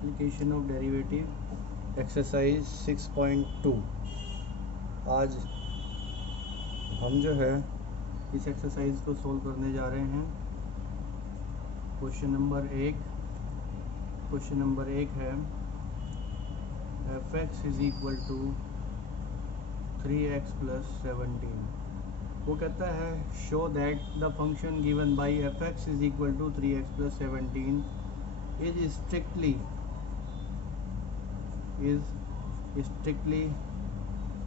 Application of derivative exercise 6.2। आज हम जो है इस एक्सरसाइज को सोल्व करने जा रहे हैं। क्वेश्चन नंबर एक है f(x) is equal to 3x + 17। वो कहता है show that the function given by f(x) is equal to 3x + 17 is strictly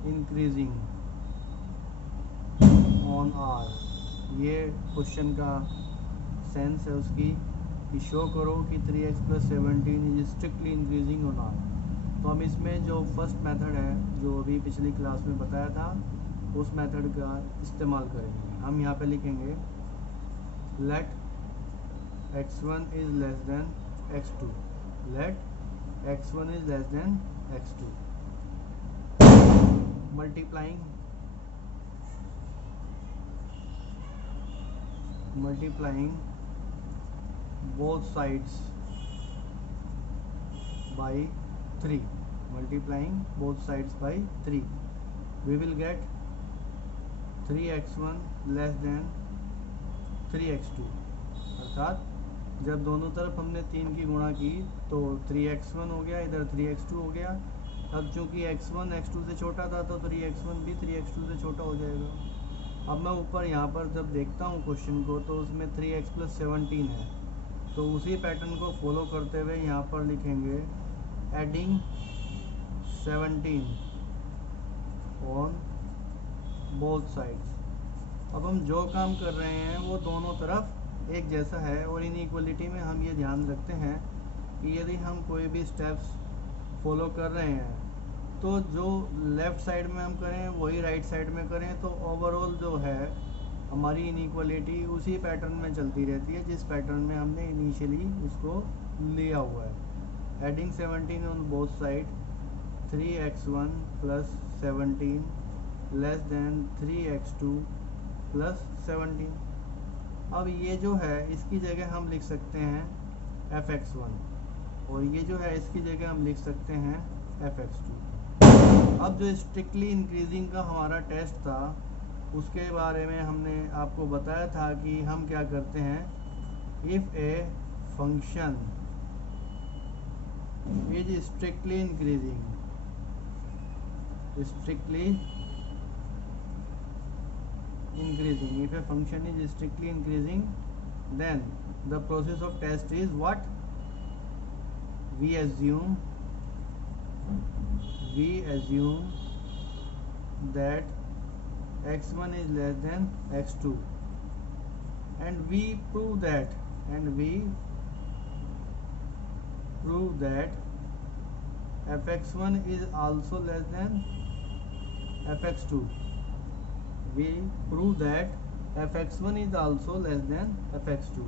increasing on R। ये क्वेश्चन का सेंस है उसकी कि शो करो कि 3x + 17 is strictly increasing on R। तो हम इसमें जो फर्स्ट मेथड है जो अभी पिछली क्लास में बताया था उस मेथड का इस्तेमाल करेंगे। हम यहाँ पे लिखेंगे let x1 is less than x2, let x1 is less than x2, multiplying both sides by 3, we will get 3x1 less than 3x2। अर्थात जब दोनों तरफ हमने 3 की गुणा की तो 3x1 हो गया, इधर 3x2 हो गया। अब चूंकि x1 x2 से छोटा था तो 3x1 भी 3x2 से छोटा हो जाएगा। अब मैं ऊपर यहाँ पर जब देखता हूँ क्वेश्चन को तो उसमें 3x + 17 है, तो उसी पैटर्न को फॉलो करते हुए यहाँ पर लिखेंगे एडिंग 17 ऑन बोथ साइड्स। अब हम जो काम कर रहे हैं वो दोनों तरफ एक जैसा है और इनइक्वलिटी में हम ये ध्यान रखते हैं कि यदि हम कोई भी स्टेप्स फॉलो कर रहे हैं तो जो लेफ़्ट साइड में हम करें वही राइट साइड में करें, तो ओवरऑल जो है हमारी इनइक्वलिटी उसी पैटर्न में चलती रहती है जिस पैटर्न में हमने इनिशियली उसको लिया हुआ है। Adding 17 on both side 3x1 + 17 less than 3x2 + 17। अब ये जो है इसकी जगह हम लिख सकते हैं f(x1) और ये जो है इसकी जगह हम लिख सकते हैं f(x2)। अब जो स्ट्रिक्टली इंक्रीजिंग का हमारा टेस्ट था उसके बारे में हमने आपको बताया था कि हम क्या करते हैं, if a function is strictly increasing if a function is strictly increasing, then the process of test is what? We assume that x1 is less than x2 and we prove that f(x1) is also less than f(x2). We prove that f(x1) is also less than f(x2),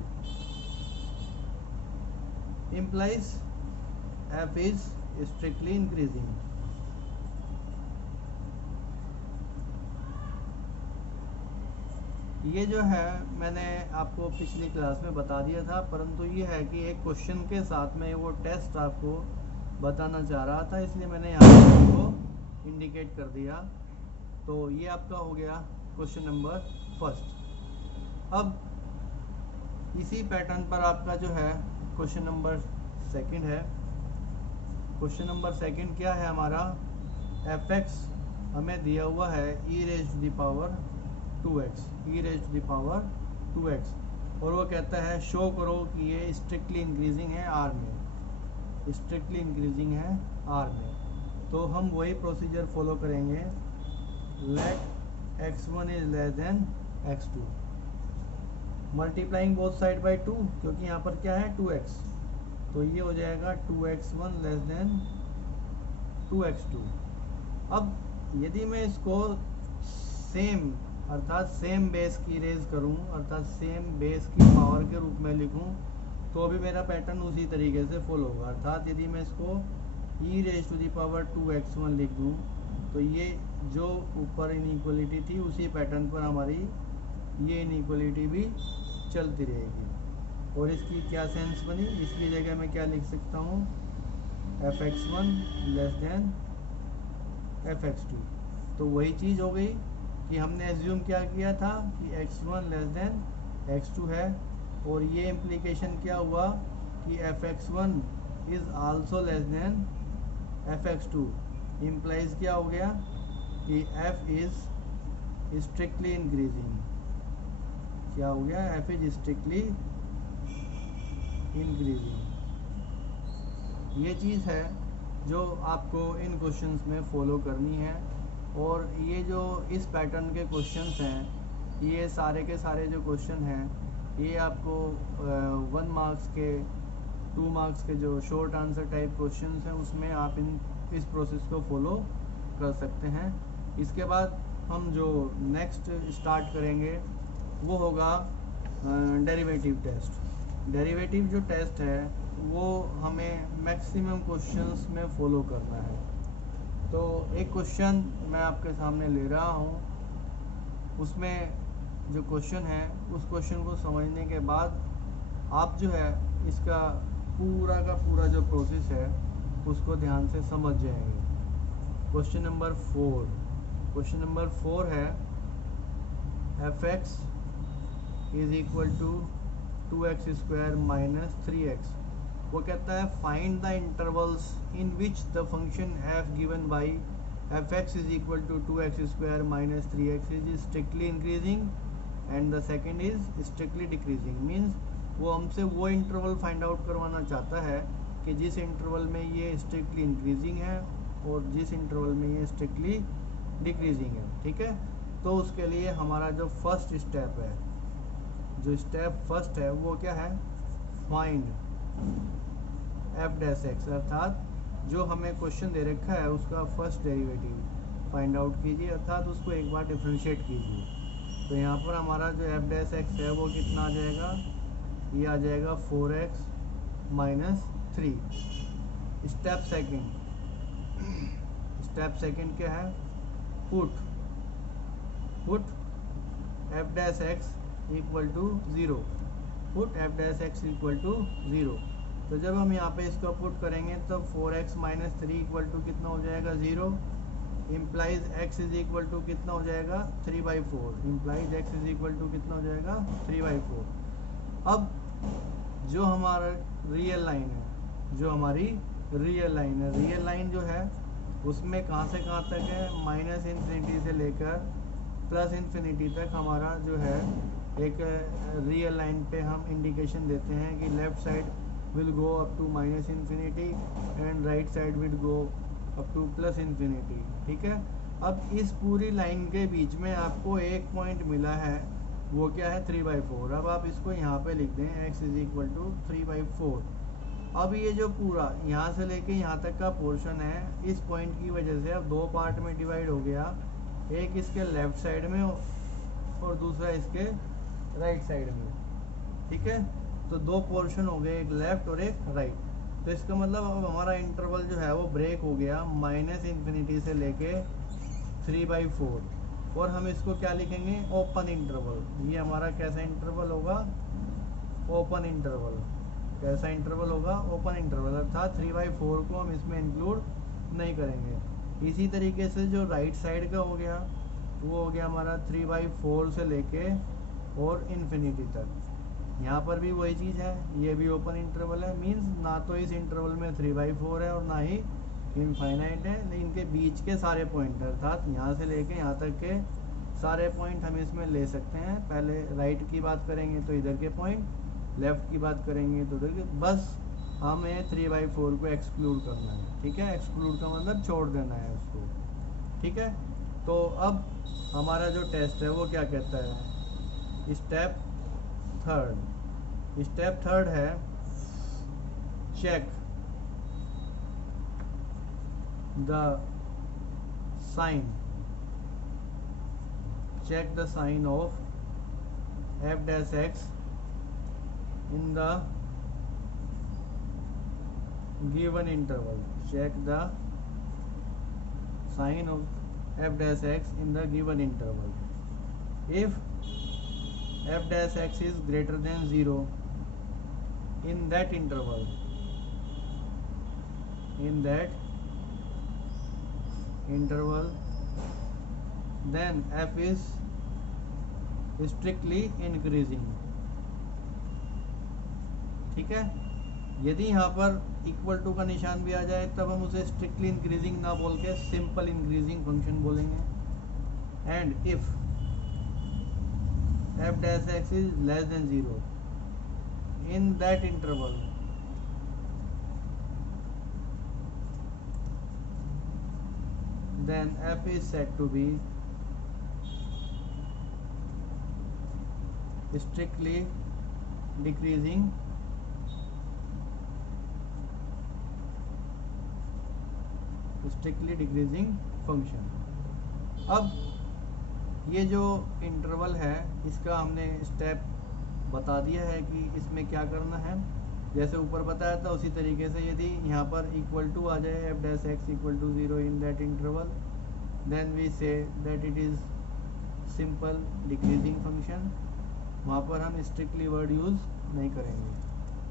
implies f is strictly increasing। ये जो है मैंने आपको पिछली class में बता दिया था, परंतु ये है कि एक क्वेश्चन के साथ में वो टेस्ट आपको बताना चाह रहा था, इसलिए मैंने यहाँ पर आपको इंडिकेट कर दिया। तो ये आपका हो गया क्वेश्चन नंबर फर्स्ट। अब इसी पैटर्न पर आपका जो है क्वेश्चन नंबर सेकंड है। क्वेश्चन नंबर सेकंड क्या है हमारा, f(x) हमें दिया हुआ है e⁻²x और वो कहता है शो करो कि ये स्ट्रिक्टली इंक्रीजिंग है R में। तो हम वही प्रोसीजर फॉलो करेंगे, let x1 is less than x2, multiplying both side by 2, क्योंकि यहाँ पर क्या है 2x, तो ये हो जाएगा 2x1 लेस देन 2x2। अब यदि मैं इसको सेम अर्थात सेम बेस की रेज करूँ अर्थात सेम बेस की पावर के रूप में लिखूँ तो भी मेरा पैटर्न उसी तरीके से फॉलो होगा। अर्थात यदि मैं इसको e⁻²x1 लिख दूँ तो ये जो ऊपर इनइक्वलिटी थी उसी पैटर्न पर हमारी ये इनइक्वलिटी भी चलती रहेगी। और इसकी क्या सेंस बनी, इसकी जगह मैं क्या लिख सकता हूँ, fx1 लेस देन fx2। तो वही चीज़ हो गई कि हमने एज्यूम क्या किया था कि x1 लेस देन x2 है, और ये इम्प्लीकेशन क्या हुआ कि fx1 is also less than fx2। Implies क्या हो गया कि f इज़ स्ट्रिक्टली इंक्रीजिंग। क्या हो गया? f is strictly increasing. ये चीज़ है जो आपको इन क्वेश्चंस में फॉलो करनी है। और ये जो इस पैटर्न के क्वेश्चंस हैं, ये सारे के सारे जो क्वेश्चन हैं, ये आपको 1 मार्क्स के 2 मार्क्स के जो शॉर्ट आंसर टाइप क्वेश्चंस हैं उसमें आप इस प्रोसेस को फॉलो कर सकते हैं। इसके बाद हम जो नेक्स्ट स्टार्ट करेंगे वो होगा डेरिवेटिव टेस्ट। डेरिवेटिव जो टेस्ट है वो हमें मैक्सिमम क्वेश्चंस में फॉलो करना है। तो एक क्वेश्चन मैं आपके सामने ले रहा हूँ, उसमें जो क्वेश्चन है उस क्वेश्चन को समझने के बाद आप जो है इसका पूरा का पूरा जो प्रोसेस है उसको ध्यान से समझ जाएंगे। क्वेश्चन नंबर 4, क्वेश्चन नंबर 4 है fx is equal to 2x square minus 3x। वो कहता है find the intervals in which the function f given by fx is equal to 2x square minus 3x is strictly increasing and the second is strictly decreasing. Means वो हमसे वो interval find out करवाना चाहता है कि जिस interval में ये स्ट्रिक्टली इंक्रीजिंग है और जिस इंटरवल में ये स्ट्रिक्टली डिक्रीजिंग है। ठीक है, तो उसके लिए हमारा जो फर्स्ट स्टेप है, जो स्टेप फर्स्ट है वो क्या है? फाइंड f डैश x, अर्थात जो हमें क्वेश्चन दे रखा है उसका फर्स्ट डेरिवेटिव फाइंड आउट कीजिए, अर्थात उसको एक बार डिफरेंशिएट कीजिए। तो यहाँ पर हमारा जो f डैश x है वो कितना आ जाएगा? ये आ जाएगा 4x minus 3। Step second, step second क्या है? Put f dash x equal to 0, put f dash x equal to 0। तो जब हम यहाँ पे इसका पुट करेंगे तो 4x माइनस 3 इक्वल टू कितना हो जाएगा? 0। Implies x is equal to कितना हो जाएगा? 3/4। Implies x is equal to कितना हो जाएगा? 3/4। अब जो हमारा रियल लाइन है, जो हमारी रियल लाइन है, रियल लाइन जो है उसमें कहाँ से कहाँ तक है? माइनस इन्फिनिटी से लेकर प्लस इन्फिनिटी तक हमारा जो है एक रियल लाइन पे हम इंडिकेशन देते हैं कि left side will go up to minus infinity and right side will go up to plus infinity. ठीक है, अब इस पूरी लाइन के बीच में आपको एक पॉइंट मिला है, वो क्या है? 3/4। अब आप इसको यहाँ पे लिख दें x इज इक्वल टू 3/4। अब ये जो पूरा यहाँ से लेके यहाँ तक का पोर्शन है, इस पॉइंट की वजह से अब 2 पार्ट में डिवाइड हो गया, एक इसके लेफ्ट साइड में और दूसरा इसके राइट साइड में। ठीक है, तो 2 पोर्शन हो गए, एक लेफ्ट और एक राइट। तो इसका मतलब अब हमारा इंटरवल जो है वो ब्रेक हो गया माइनस इन्फिनिटी से लेके 3/4। और हम इसको क्या लिखेंगे? Open interval. ये हमारा कैसा इंटरवल होगा? Open interval. कैसा इंटरवल होगा? ओपन इंटरवल, अर्थात 3/4 को हम इसमें इंक्लूड नहीं करेंगे। इसी तरीके से जो राइट साइड का हो गया वो हो गया हमारा 3/4 से लेके और इन्फिनिटी तक। यहाँ पर भी वही चीज़ है, ये भी ओपन इंटरवल है। मींस ना तो इस इंटरवल में 3/4 है और ना ही इनफाइनाइट है, लेकिन इनके बीच के सारे पॉइंट अर्थात यहाँ से लेके यहाँ तक के सारे पॉइंट हम इसमें ले सकते हैं। पहले राइट की बात करेंगे तो इधर के पॉइंट, लेफ़्ट की बात करेंगे तो उधर के, बस हमें 3/4 को एक्सक्लूड करना है। ठीक है, एक्सक्लूड का मतलब छोड़ देना है उसको। ठीक है, तो अब हमारा जो टेस्ट है वो क्या कहता है? स्टेप थर्ड है check the sine of f dash x in the given interval. Check the sign of f dash x in the given interval. If f dash x is greater than 0 in that interval, that interval, then f is strictly increasing। ठीक है, यदि यहाँ पर equal to का निशान भी आ जाए तब हम उसे स्ट्रिक्टली इंक्रीजिंग ना बोल के सिंपल इंक्रीजिंग फंक्शन बोलेंगे। And if f dash x is less than 0 in that interval, then f is said to be strictly decreasing function. अब ये जो इंटरवल है इसका हमने स्टेप बता दिया है कि इसमें क्या करना है। जैसे ऊपर बताया था उसी तरीके से यदि यहाँ पर इक्वल टू आ जाए f dash x equal to 0 in that interval, then we say that it is simple decreasing function. वहाँ पर हम स्ट्रिक्टली वर्ड यूज़ नहीं करेंगे।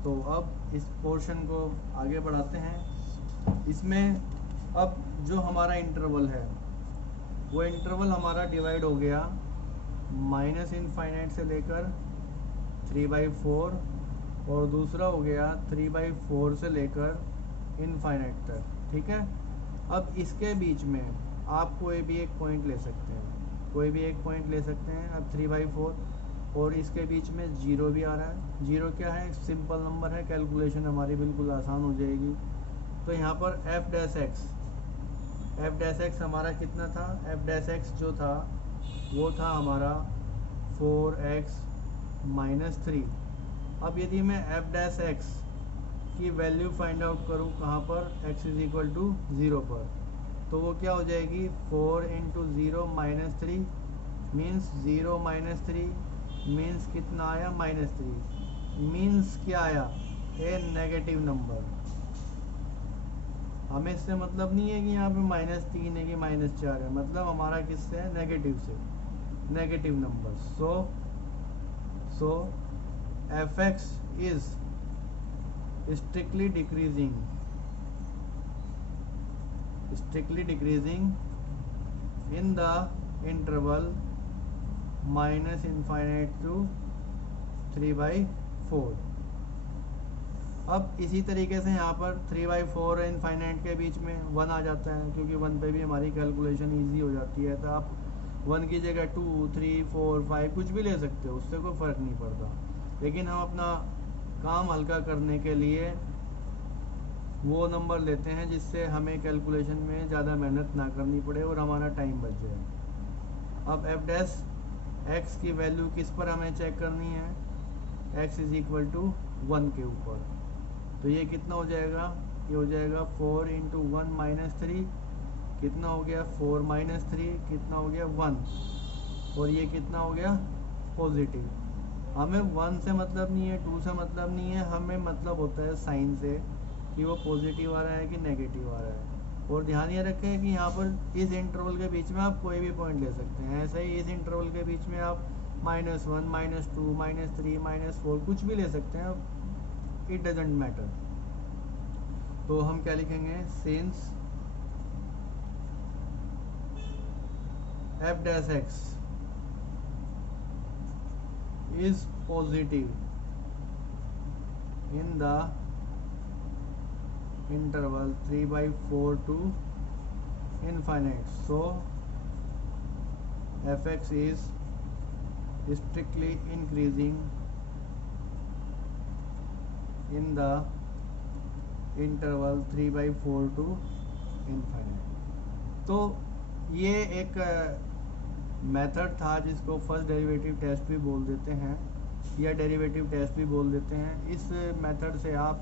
तो अब इस पोर्शन को आगे बढ़ाते हैं। इसमें अब जो हमारा इंटरवल है वो इंटरवल हमारा डिवाइड हो गया माइनस इनफाइनाइट से लेकर 3/4 और दूसरा हो गया 3/4 से लेकर इनफाइनाइट तक। ठीक है, अब इसके बीच में आप कोई भी एक पॉइंट ले सकते हैं, कोई भी एक पॉइंट ले सकते हैं। अब 3/4 और इसके बीच में 0 भी आ रहा है। 0 क्या है, सिंपल नंबर है, कैलकुलेशन हमारी बिल्कुल आसान हो जाएगी। तो यहाँ पर f dash x हमारा कितना था, f dash x जो था वो था हमारा 4x - 3। अब यदि मैं f dash x की वैल्यू फाइंड आउट करूँ कहाँ पर, x इज इक्वल टू 0 पर, तो वो क्या हो जाएगी 4 × 0 - 3 मीन्स 0 - 3 मीन्स कितना आया -3 मीन्स क्या आया, ए नेगेटिव नंबर। हमें इससे मतलब नहीं है कि यहाँ पे -3 है कि -4 है, मतलब हमारा किससे है, नेगेटिव से, negative number. So fx is strictly decreasing in the interval -∞ to 3/4। अब इसी तरीके से यहाँ पर 3/4 इनफाइनाइट के बीच में 1 आ जाता है, क्योंकि 1 पे भी हमारी कैलकुलेशन इजी हो जाती है। तो आप 1 की जगह 2, 3, 4, 5 कुछ भी ले सकते हो, उससे कोई फ़र्क नहीं पड़ता। लेकिन हम अपना काम हल्का करने के लिए वो नंबर लेते हैं जिससे हमें कैलकुलेशन में ज़्यादा मेहनत ना करनी पड़े और हमारा टाइम बच जाए। अब f dash x की वैल्यू किस पर हमें चेक करनी है, x इज इक्वल टू 1 के ऊपर। तो ये कितना हो जाएगा, ये हो जाएगा 4 × 1 - 3 कितना हो गया 4 - 3 कितना हो गया 1, और ये कितना हो गया पॉजिटिव। हमें 1 से मतलब नहीं है, 2 से मतलब नहीं है, हमें मतलब होता है साइन से कि वो पॉजिटिव आ रहा है कि नेगेटिव आ रहा है। और ध्यान ये रखें कि यहाँ पर इस इंटरवल के बीच में आप कोई भी पॉइंट ले सकते हैं। ऐसे ही इस इंटरवल के बीच में आप -1, -2, -3, -4 कुछ भी ले सकते हैं, इट डजेंट मैटर। तो हम क्या लिखेंगे, since f dash x is positive in the interval 3/4 to infinite, so fx is strictly increasing in the interval 3/4 to infinite। तो ये एक मेथड था जिसको फर्स्ट डेरिवेटिव टेस्ट भी बोल देते हैं या डेरिवेटिव टेस्ट भी बोल देते हैं। इस मेथड से आप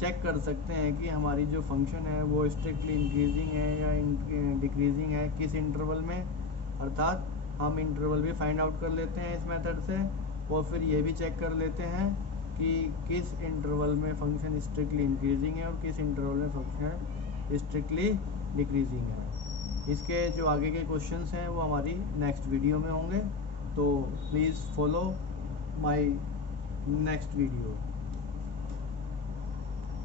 चेक कर सकते हैं कि हमारी जो फंक्शन है वो स्ट्रिक्टली इंक्रीजिंग है या डिक्रीजिंग है, किस इंटरवल में। अर्थात हम इंटरवल भी फाइंड आउट कर लेते हैं इस मेथड से, और फिर ये भी चेक कर लेते हैं कि किस इंटरवल में फंक्शन स्ट्रिक्टली इंक्रीजिंग है और किस इंटरवल में फंक्शन स्ट्रिक्टली डिक्रीजिंग है। इसके जो आगे के क्वेश्चंस हैं वो हमारी नेक्स्ट वीडियो में होंगे, तो please follow my next video.